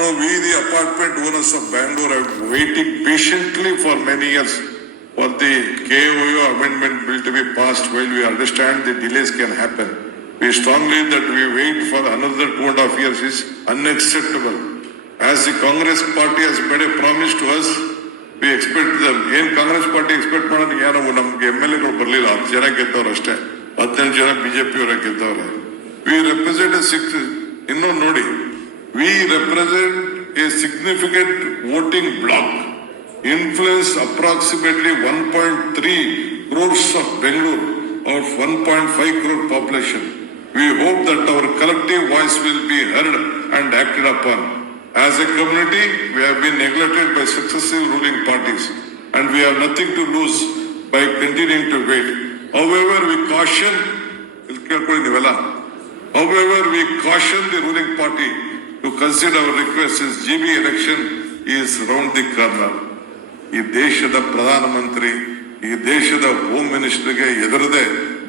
No, we the apartment owners of Bangalore have waiting patiently for many years for the KOU amendment bill to be passed. While we understand the delays can happen, we strongly that we wait for another 2.5 years is unacceptable. As the Congress party has made a promise to us, we expect them. In Congress party expect ಮಾಡೋದು ಯಾರು ನಮ್ಗೆ MLA ಗಳು ಬರಲಿಲ್ಲ, 10 ಜನ ಗೆದ್ದವ್ರು ಅಷ್ಟೇ, 18 ಜನ BJP ಅವರ ಗೆದ್ದವ್ರೆ. We represent a ಇನ್ನೂ ನೋಡಿ, we represent a significant voting bloc, influence approximately 1.3 crores of Bangalore or 1.5 crore population. We hope that our collective voice will be heard and acted upon. As a community, we have been neglected by successive ruling parties and we have nothing to lose by continuing to wait. However, we caution the ruling party to consider our request since GB election is round the corner. ಈ ದೇಶದ ಪ್ರಧಾನಮಂತ್ರಿ, ಈ ದೇಶದ home ಮಿನಿಸ್ಟರ್ಗೆ ಎದುರದೆ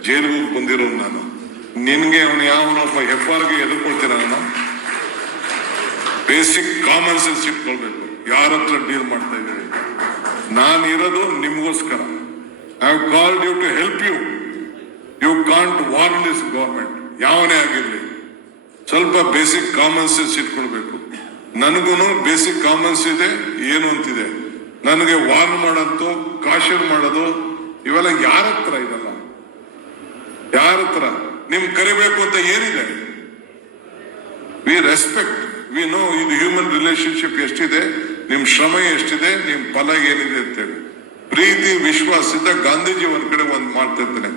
ಜೈಲಿಗೆ ಬಂದಿರೋ ನಾನು, ನಿನ್ಗೆ ಅವನು ಯಾವನೊಬ್ಬ FRಗೆ ಎದುರ್ಕೊಳ್ತೀರ? ನಾನು ಬೇಸಿಕ್ ಕಾಮನ್ ಸೆನ್ಸ್ ಇಟ್ಕೊಳ್ಬೇಕು. ಯಾರ ಹತ್ರ ಡೀಲ್ ಮಾಡ್ತಾ ಇದ್ದೀರಿ? ನಾನು ಇರೋದು ನಿಮ್ಗೋಸ್ಕರ. I have called you to help you. You can't warn this government. ಯಾವನೇ ಆಗಿರ್ಲಿ, ಸ್ವಲ್ಪ ಬೇಸಿಕ್ ಕಾಮನ್ ಸೆನ್ಸ್ ಇಟ್ಕೊಳ್ಬೇಕು. ನನಗೂ ಬೇಸಿಕ್ ಕಾಮನ್ಸ್ ಇದೆ, ಏನು ಅಂತಿದೆ. ನನಗೆ ವಾರ್ನ್ ಮಾಡೋದು, ಕಾಶನ್ ಮಾಡೋದು ಇವೆಲ್ಲ ಯಾರ ಹತ್ರ ಇದಲ್ಲ? ಯಾರ ಹತ್ರ ನಿಮ್ ಕರಿಬೇಕು ಅಂತ ಏನಿದೆ? ವಿ ರೆಸ್ಪೆಕ್ಟ್, ವಿ ನೋ ಇದು ಹ್ಯೂಮನ್ ರಿಲೇಶನ್ಶಿಪ್ ಎಷ್ಟಿದೆ, ನಿಮ್ ಶ್ರಮ ಎಷ್ಟಿದೆ, ನಿಮ್ ಫಲ ಏನಿದೆ ಅಂತೇಳಿ. ಪ್ರೀತಿ ವಿಶ್ವಾಸದಿಂದ ಗಾಂಧೀಜಿ ಒಂದ್ ಕಡೆ ಒಂದ್ ಮಾಡ್ತಿರ್ತಾನೆ,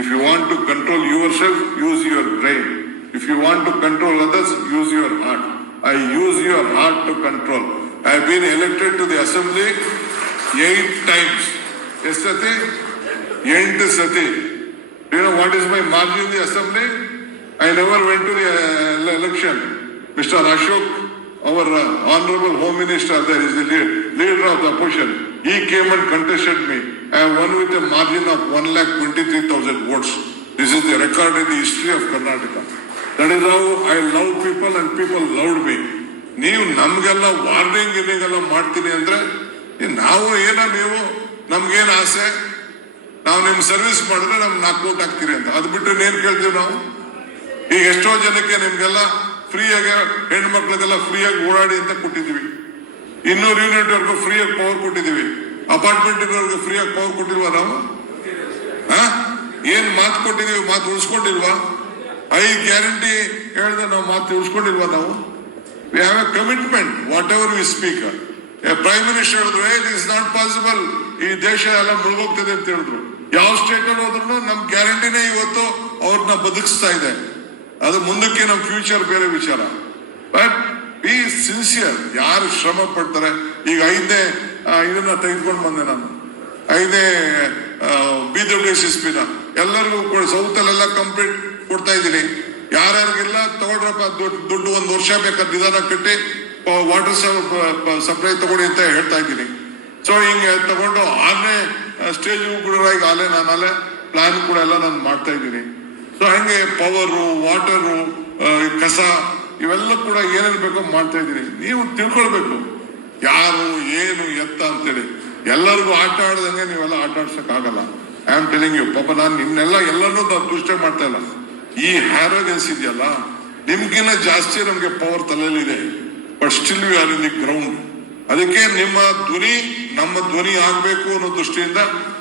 if you want to control yourself, use your brain. If you want to control others, use your heart. I use your heart to control. I have been elected to the assembly 8 times. Yes, Sati? 8 Sati. Do you know what is my margin in the assembly? I never went to the election. Mr. Ashok, our honorable home minister, there is the leader of the opposition. He came and contested me. I won with a margin of 1,23,000 votes. This is the record in the history of Karnataka. That is how I love people and people loved me. ನೀವು ನಮ್ಗೆಲ್ಲ warning ಗಿರ್ನಿಂಗ್ ಮಾಡ್ತೀನಿ ಅಂದ್ರೆ ನಾವು ನೀವು ನಮ್ಗೇನು ಆಸೆ? ನಾವು ನಿಮ್ ಸರ್ವಿಸ್ ಮಾಡಿದ್ರೆ ನಮ್ಗೆ 4 vote ಹಾಕ್ತೀರಿ ಅಂತ. ಅದು ಬಿಟ್ಟು ಏನ್ ಕೇಳ್ತೀವಿ ನಾವು? ಈಗ ಎಷ್ಟೋ ಜನಕ್ಕೆ ನಿಮ್ಗೆಲ್ಲ ಫ್ರೀಯಾಗಿ, ಹೆಣ್ಮಕ್ಳಿಗೆಲ್ಲ ಫ್ರೀಯಾಗಿ ಓಡಾಡಿ ಅಂತ ಕೊಟ್ಟಿದೀವಿ. 200 ಯೂನಿಟ್ ವರ್ಗು ಫ್ರೀಯಾಗಿ ಪವರ್ ಕೊಟ್ಟಿದೀವಿ. ಅಪಾರ್ಟ್ಮೆಂಟ್ ಇರೋರ್ಗು ಫ್ರೀಯಾಗಿ ಪವರ್ ಕೊಟ್ಟಿಲ್ವಾ ನಾವು? ಏನ್ ಮಾತು ಕೊಟ್ಟಿದೀವಿ? ಮಾತು ಉಳಿಸ್ಕೊಂಡಿಲ್ವಾ? 5 ಗ್ಯಾರಂಟಿ ಹೇಳಿದ್ರೆ ನಾವು ಮಾತು ಉಳಿಸ್ಕೊಂಡಿಲ್ವಾ ನಾವು? We have A commitment, what ever we speak. Prime minister ಹೇಳಿದ್ರು, ಇಟ್ ಇಸ್ ನಾಟ್ ಪಾಸಿಬಲ್, ಈ ದೇಶ ಎಲ್ಲ ಮುಳುಗೋಗ್ತದೆ ಅಂತ ಹೇಳಿದ್ರು. ಯಾವ ಸ್ಟೇಟ್ ಅಲ್ಲಿ ಹೋದ್ರು ನಮ್ ಗ್ಯಾರಂಟಿನೇ ಇವತ್ತು ಅವ್ರನ್ನ ಬದುಕಿಸ್ತಾ ಇದೆ. ಅದು ಮುಂದಕ್ಕೆ ನಮ್ ಫ್ಯೂಚರ್ ಬೇರೆ ವಿಚಾರ. But B sincere. ಯಾರು ಶ್ರಮ ಪಡ್ತಾರೆ. ಈಗ 5ನೇ ಇದನ್ನ ತೆಗೆದುಕೊಂಡು ಬಂದೆ ನಾನು, 5ನೇ BWSSP ಎಲ್ಲರಿಗೂ ಸೌತ್ ಅಲ್ಲೆಲ್ಲ ಕಂಪ್ಲೀಟ್ ಕೊಡ್ತಾ ಇದ್ದೀನಿ. ಯಾರ್ಯಾರಿಗೆಲ್ಲ ತಗೊಳ್ರಪ್ಪ, ದುಡ್ಡು 1 ವರ್ಷ ಬೇಕಾದ ನಿಧಾನ ಕಟ್ಟಿ ವಾಟರ್ ಸಪ್ಲೈ ತಗೊಳ್ಳಿ ಅಂತ ಹೇಳ್ತಾ ಇದ್ದೀನಿ. ಸೊ ಹಿಂಗೆ ತಗೊಂಡು 6ನೇ ಸ್ಟೇಜ್ ಕೂಡ ಈಗ ನಾನಲ್ಲೇ ಪ್ಲಾನ್ ಕೂಡ ಎಲ್ಲ ನಾನು ಮಾಡ್ತಾ ಇದ್ದೀನಿ. ಸೊ ಹಂಗೆ ಪವರು, ವಾಟರು, ಕಸ ಇವೆಲ್ಲ ಕೂಡ ಏನೇನು ಬೇಕೋ ಮಾಡ್ತಾ ಇದ್ದೀನಿ. ನೀವು ತಿಳ್ಕೊಳ್ಬೇಕು ಯಾರು ಏನು ಎತ್ತ ಅಂತೇಳಿ. ಎಲ್ಲರಿಗೂ ಆಟ ಆಡ್ದಂಗೆ ನೀವೆಲ್ಲ ಆಟ ಆಡ್ಸಕ್ ಆಗಲ್ಲ. I am telling you. ಪಾಪ ನಾನು ನಿಮ್ನೆಲ್ಲ ಎಲ್ಲರನ್ನೂ ದುಷ್ಟ ಮಾಡ್ತಾ ಇಲ್ಲ. ಈ ಹ್ಯಾರೋಗೆನ್ಸ್ ಇದೆಯಲ್ಲ, ನಿಮ್ಗಿನ್ನ ಜಾಸ್ತಿ ನಮ್ಗೆ ಪವರ್ ತಲೆಯಲ್ಲಿದೆ. But still we are in the ground. ಅದಕ್ಕೆ ನಿಮ್ಮ ಧ್ವನಿ ನಮ್ಮ ಧ್ವನಿ ಆಗ್ಬೇಕು ಅನ್ನೋ ದೃಷ್ಟಿಯಿಂದ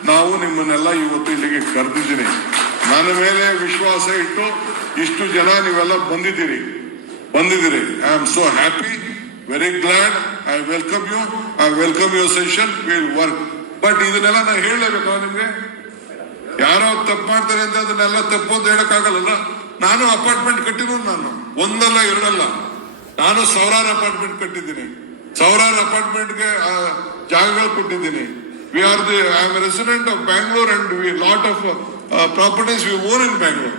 ನಾವು ನಿಮ್ಮನ್ನೆಲ್ಲ ಇವತ್ತು ಇಲ್ಲಿಗೆ ಕರೆದಿದ್ದೀನಿ. ನನ್ನ ಮೇಲೆ ವಿಶ್ವಾಸ ಇಟ್ಟು ಇಷ್ಟು ಜನ ನೀವೆಲ್ಲ ಬಂದಿದ್ದೀರಿ. I am so happy, very glad. I welcome you. I welcome your session. Will work. But ಇದನ್ನೆಲ್ಲ ನಾನು ಹೇಳಲೇಬೇಕು ನಿಮ್ಗೆ. ಯಾರೋ ತಪ್ಪು ಮಾಡ್ತಾರೆ ಅಂತ ಅದನ್ನೆಲ್ಲ ತಪ್ಪು ಅಂತ ಹೇಳಕ್ಕಾಗಲ್ಲ. ನಾನು ಅಪಾರ್ಟ್ಮೆಂಟ್ ಕಟ್ಟಿರೋದು, ನಾನು 1 ಅಲ್ಲ 2 ಅಲ್ಲ, ನಾನು 1000 ಅಪಾರ್ಟ್ಮೆಂಟ್ ಕಟ್ಟಿದ್ದೀನಿ. 1000 ಅಪಾರ್ಟ್ಮೆಂಟ್ಗೆ ಜಾಗಗಳು ಕೊಟ್ಟಿದ್ದೀನಿ. I am resident of Bangalore and we lot of properties we own in Bangalore.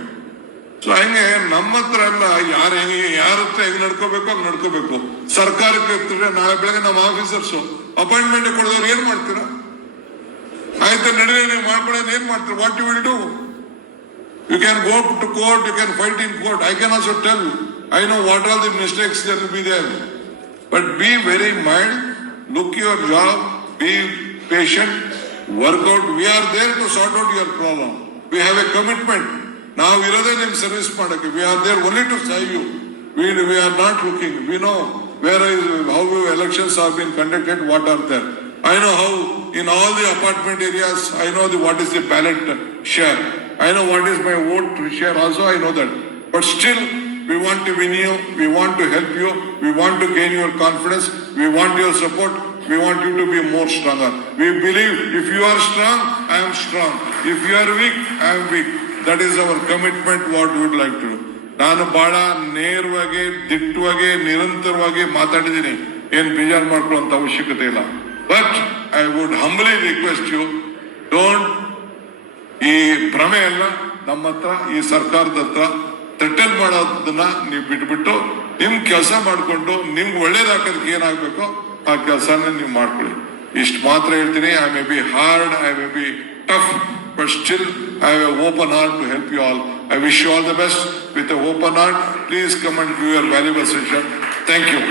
So ಹಂಗೆ ನಮ್ಮ ಹತ್ರ ಎಲ್ಲ ಯಾರ ಹತ್ರ ಹೆಂಗ್ ನಡ್ಕೋಬೇಕು ಹಂಗ್ ನಡ್ಕೋಬೇಕು. ಸರ್ಕಾರಕ್ಕೆ ಇರ್ತಾರೆ, ನಾಳೆ ಬೆಳಗ್ಗೆ ನಮ್ಮ ಆಫೀಸರ್ಸು ಅಪಾಯಿಂಟ್ಮೆಂಟ್ ಕೊಡೋರು ಏನ್ ಮಾಡ್ತೀರಾ? ಆಯ್ತು ನಡುವೆ ನೀವು ಮಾಡ್ಕೊಳ್ಳೋದು ಏನ್ ಮಾಡ್ತೀರಾ? What you will do? You can go to court, you can fight in court. I can also tell, I know what are the mistakes that will be there. But be very mild, look your job, be patient, work out. We are there to sort out your problem. We have a commitment. Now we are there in service madake. We are there only to serve you. We are not looking. We know how elections have been conducted, what are there. I know how in all the apartment areas, I know what is the ballot share. I know what is my vote share also, I know that. But still, we want to win you, we want to help you, we want to gain your confidence, we want your support, we want you to be more stronger. We believe if you are strong, I am strong. If you are weak, I am weak. That is our commitment, what we would like to do. ನಾನು ಬಹಳ ನೇರವಾಗಿ ದಿಟ್ಟವಾಗಿ ನಿರಂತರವಾಗಿ ಮಾತಾಡಿದ್ದೀನಿ, ಏನ್ ಬೇಜಾರು ಮಾಡ್ಕೊಳ್ಳುವಂತ ಅವಶ್ಯಕತೆ ಇಲ್ಲ. But I would humbly request you, don't ಈ ಭ್ರಮೆ ಎಲ್ಲ ನಮ್ಮ ಹತ್ರ ಈ ಸರ್ಕಾರದ ಹತ್ರ ಥ್ರೆಟನ್ ಮಾಡೋದನ್ನ ನೀವು ಬಿಟ್ಬಿಟ್ಟು ನಿಮ್ ಕೆಲಸ ಮಾಡ್ಕೊಂಡು ನಿಮ್ಗೆ ಒಳ್ಳೇದಾಕೋದಕ್ಕೆ ಏನಾಗ್ಬೇಕೋ ಆ ಕೆಲಸನ ನೀವು ಮಾಡ್ಕೊಳ್ಳಿ. ಇಷ್ಟು ಮಾತ್ರ ಹೇಳ್ತೀನಿ. I may be hard, I may be tough, but still I have an open heart to help you all. I wish you all the best with an open heart. Please come and do your valuable session. Thank you.